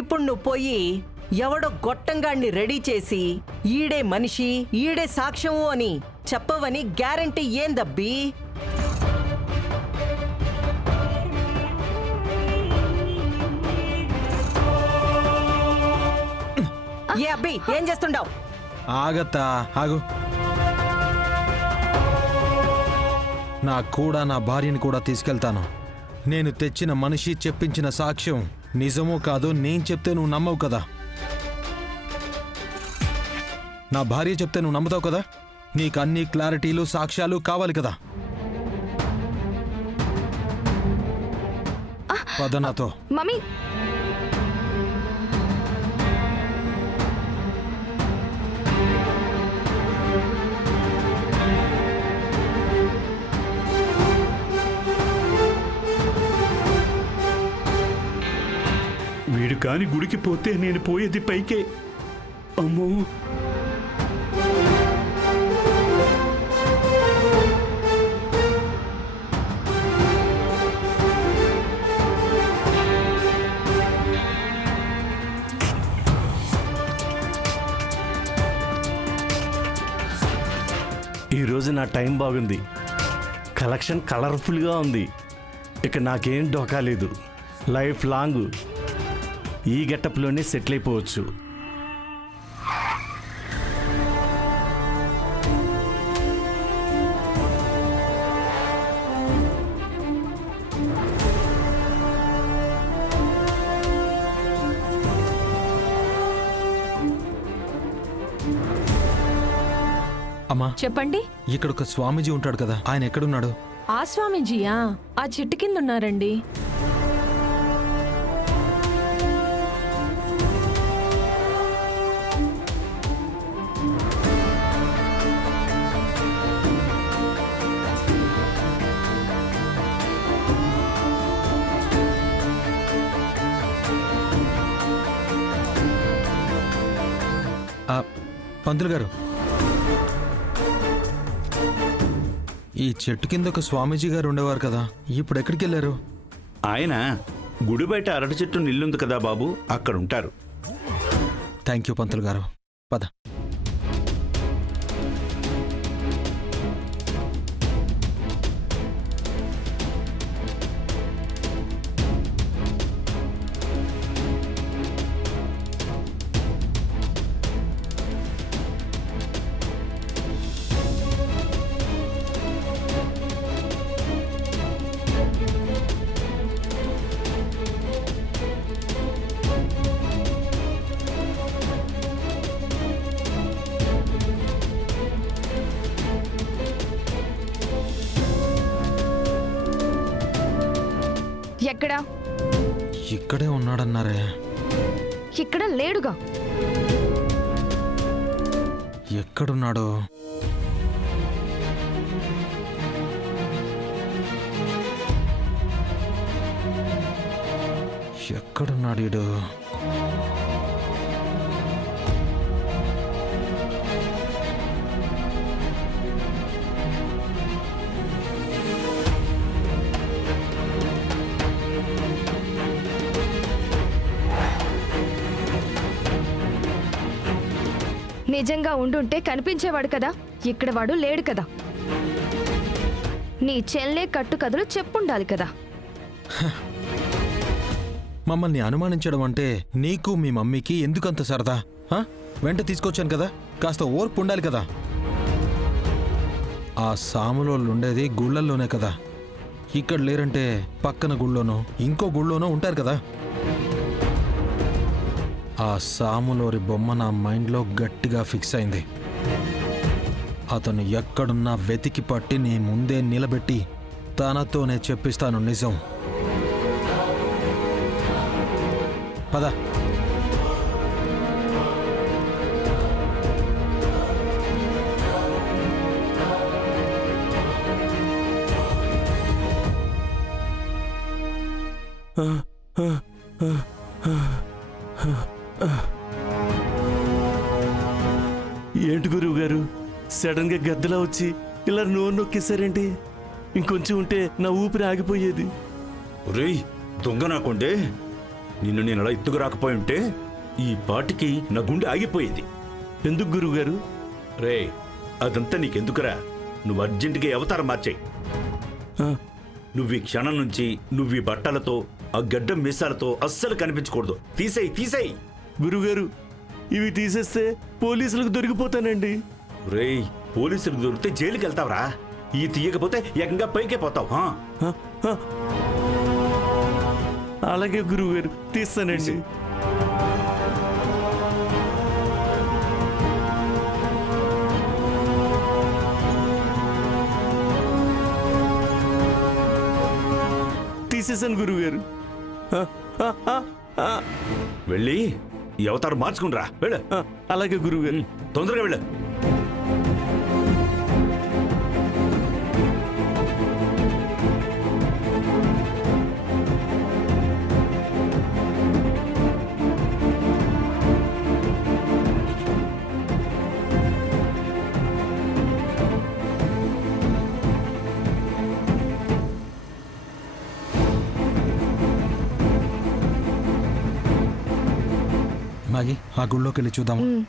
ఇప్పుడు నువ్వు పోయి ఎవడో గొట్టంగాడిని రెడీ చేసి ఈడే మనిషి ఈడే సాక్ష్యము అని చెప్పవని గ్యారంటీ ఏందబ్బి? ఏ అబ్బి ఏం చేస్తుండావు? ఆగత్తా ఆగు. నా భార్యని కూడా తీసుకెళ్తాను. నేను తెచ్చిన మనిషి చెప్పించిన సాక్ష్యం నిజమో కాదో నేను చెప్తే నువ్వు నమ్మవు కదా. నా భార్య చెప్తే నువ్వు నమ్ముతావు కదా. నీకు అన్ని క్లారిటీలు సాక్ష్యాలు కావాలి కదా. పద నాతో. మమ్మీ వీడు కాని గుడికి పోతే నేను పోయేది పైకే. అమ్మో, ఈరోజు నా టైం బాగుంది. కలెక్షన్ కలర్ఫుల్గా ఉంది. ఇక నాకేం డోకా లేదు. లైఫ్ లాంగ్ ఈ గెటప్లోనే సెటిల్ అయిపోవచ్చు. అమ్మా చెప్పండి. ఇక్కడ ఒక స్వామీజీ ఉంటాడు కదా, ఆయన ఎక్కడున్నాడు? ఆ స్వామీజీయా? ఆ చెట్టు కింద ఉన్నారండి. పంతులు గారు, ఈ చెట్టు కింద ఒక స్వామీజీ గారు ఉండేవారు కదా, ఇప్పుడు ఎక్కడికి వెళ్ళారు? ఆయన గుడి బయట అరటి చెట్టు నిల్లుంది కదా బాబు, అక్కడ ఉంటారు. థ్యాంక్ యూ పంతులు గారు. పద. ఎక్కడా? ఇక్కడే ఉన్నాడన్నారే. ఇక్కడ లేడుగా. ఎక్కడున్నాడో? ఎక్కడున్నాడు ఈడు? నిజంగా ఉండుంటే కనిపించేవాడు కదా. ఇక్కడ వాడు లేడు కదా. నీ చెల్లె కట్టు కథలు చెప్పుండాలి కదా. మమ్మల్ని అనుమానించడం అంటే నీకు మీ మమ్మీకి ఎందుకంత సరదా? వెంట తీసుకొచ్చాను కదా, కాస్త ఓర్పు ఉండాలి కదా. ఆ సాములోళ్ళు ఉండేది గుళ్ళల్లోనే కదా. ఇక్కడ లేరంటే పక్కన గుళ్ళోనో ఇంకో గుళ్ళోనో ఉంటారు కదా. ఆ సాములోరి బొమ్మ నా మైండ్లో గట్టిగా ఫిక్స్ అయింది. అతను ఎక్కడున్నా వెతికి పట్టి నీ ముందే నిలబెట్టి తనతోనే చెప్పిస్తాను నిజం. పద. ఏంటి గురువు గారు, సడన్ గా గద్దలా వచ్చి ఇలా నోరు నొక్కేశారేంటి? ఇంకొంచెం ఉంటే నా ఊపిరి ఆగిపోయేది. ఒరేయ్ దొంగ నాకుండే, నిన్ను నేను అలా ఎత్తుకు రాకపోయి ఉంటే ఈ పాటికి నా గుండె ఆగిపోయింది. ఎందుకు గురువుగారు? రే, అదంతా నీకెందుకురా? నువ్వు అర్జెంటుగా అవతారం మార్చేయి. ఆ, నువ్వు ఈ క్షణం నుంచి నువ్వు ఈ బట్టలతో ఆ గడ్డం మీసాలతో అస్సలు కనిపించకూడదు. తీసేయి, తీసేయి. గురువుగారు, ఇవి తీసేస్తే పోలీసులకు దొరికిపోతానండి. రేయ్, పోలీసులకు దొరికితే జైలుకి వెళ్తావురా. ఈ తీయకపోతే ఏకంగా పైకే పోతావు. ఆ, ఆ. అలాగే గురువుగారు, తీస్తానండి. తీసేసాను గురువుగారు. ఆ, ఆ, ఆ, ఆ. వెళ్ళి ఈ అవతారం మార్చుకునిరా. వెళ్ళు. ఆ, అలాగే గురువుగారు. తొందరగా వెళ్ళు. మాగి ఆ గుళ్ళోకి వెళ్ళి చూద్దాం.